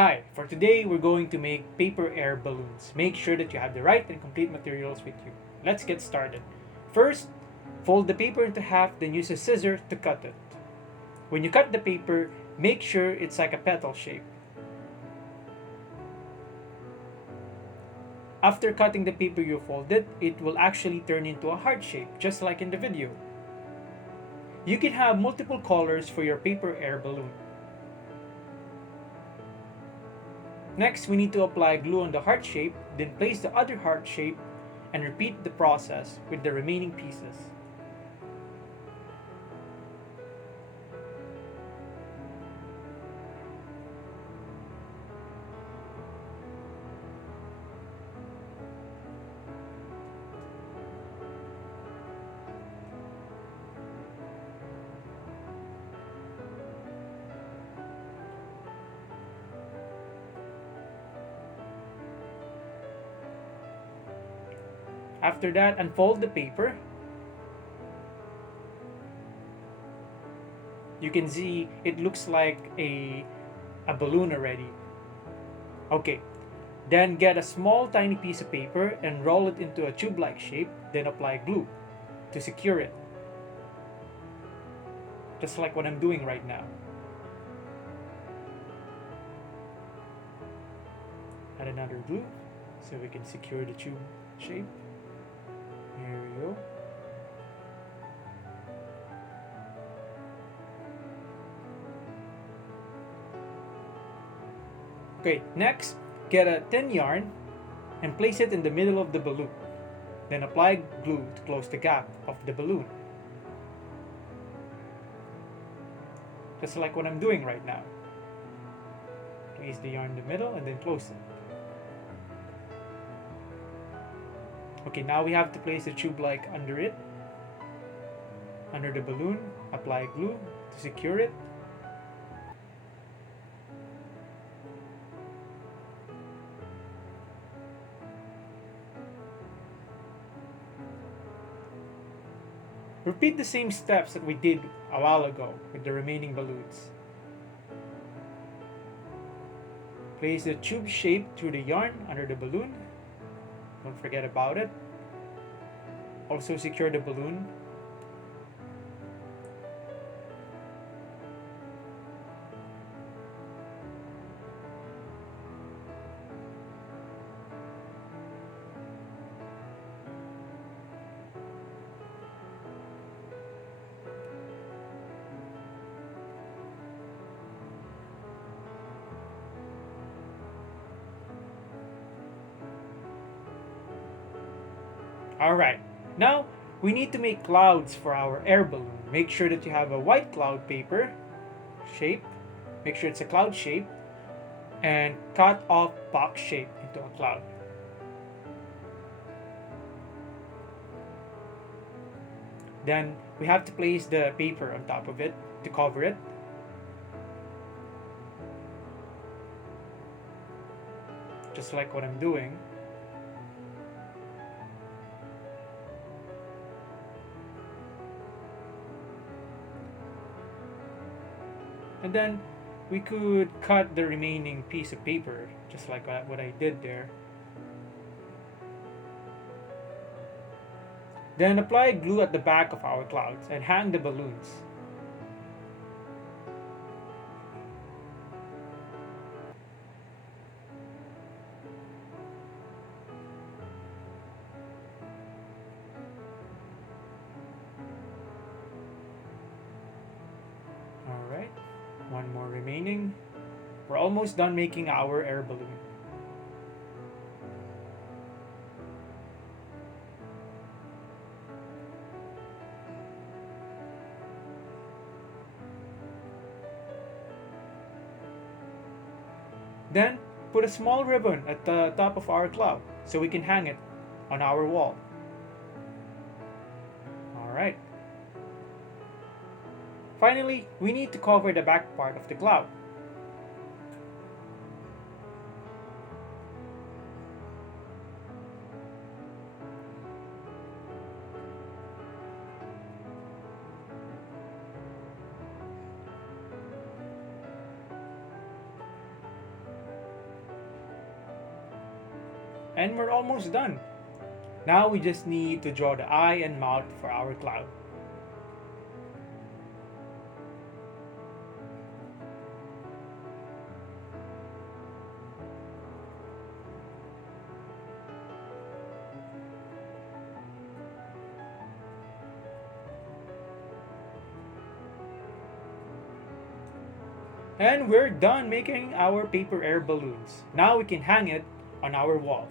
Hi, for today we're going to make paper air balloons. Make sure that you have the right and complete materials with you. Let's get started. First, fold the paper into half, then use a scissor to cut it. When you cut the paper, make sure it's like a petal shape. After cutting the paper you folded, it will actually turn into a heart shape, just like in the video. You can have multiple colors for your paper air balloon. Next, we need to apply glue on the heart shape, then place the other heart shape and repeat the process with the remaining pieces. After that, unfold the paper. You can see it looks like a balloon already. Okay, then get a small tiny piece of paper and roll it into a tube-like shape, then apply glue to secure it. Just like what I'm doing right now. Add another glue so we can secure the tube shape. Here we go. Okay, next, get a thin yarn and place it in the middle of the balloon. Then apply glue to close the gap of the balloon. Just like what I'm doing right now. Place the yarn in the middle and then close it. Okay, now we have to place the tube-like under it. Under the balloon, apply glue to secure it. Repeat the same steps that we did a while ago with the remaining balloons. Place the tube shape through the yarn under the balloon. Don't forget about it. Also secure the balloon. Alright, now we need to make clouds for our air balloon. Make sure that you have a white cloud paper shape. Make sure it's a cloud shape. And cut off box shape into a cloud. Then we have to place the paper on top of it to cover it. Just like what I'm doing. And then we could cut the remaining piece of paper, just like what I did there. Then apply glue at the back of our clouds and hang the balloons. Alright, one more remaining. We're almost done making our air balloon. Then, put a small ribbon at the top of our cloud so we can hang it on our wall. Alright. Finally, we need to cover the back part of the cloud. And we're almost done. Now we just need to draw the eye and mouth for our cloud. And we're done making our paper air balloons. Now we can hang it on our wall.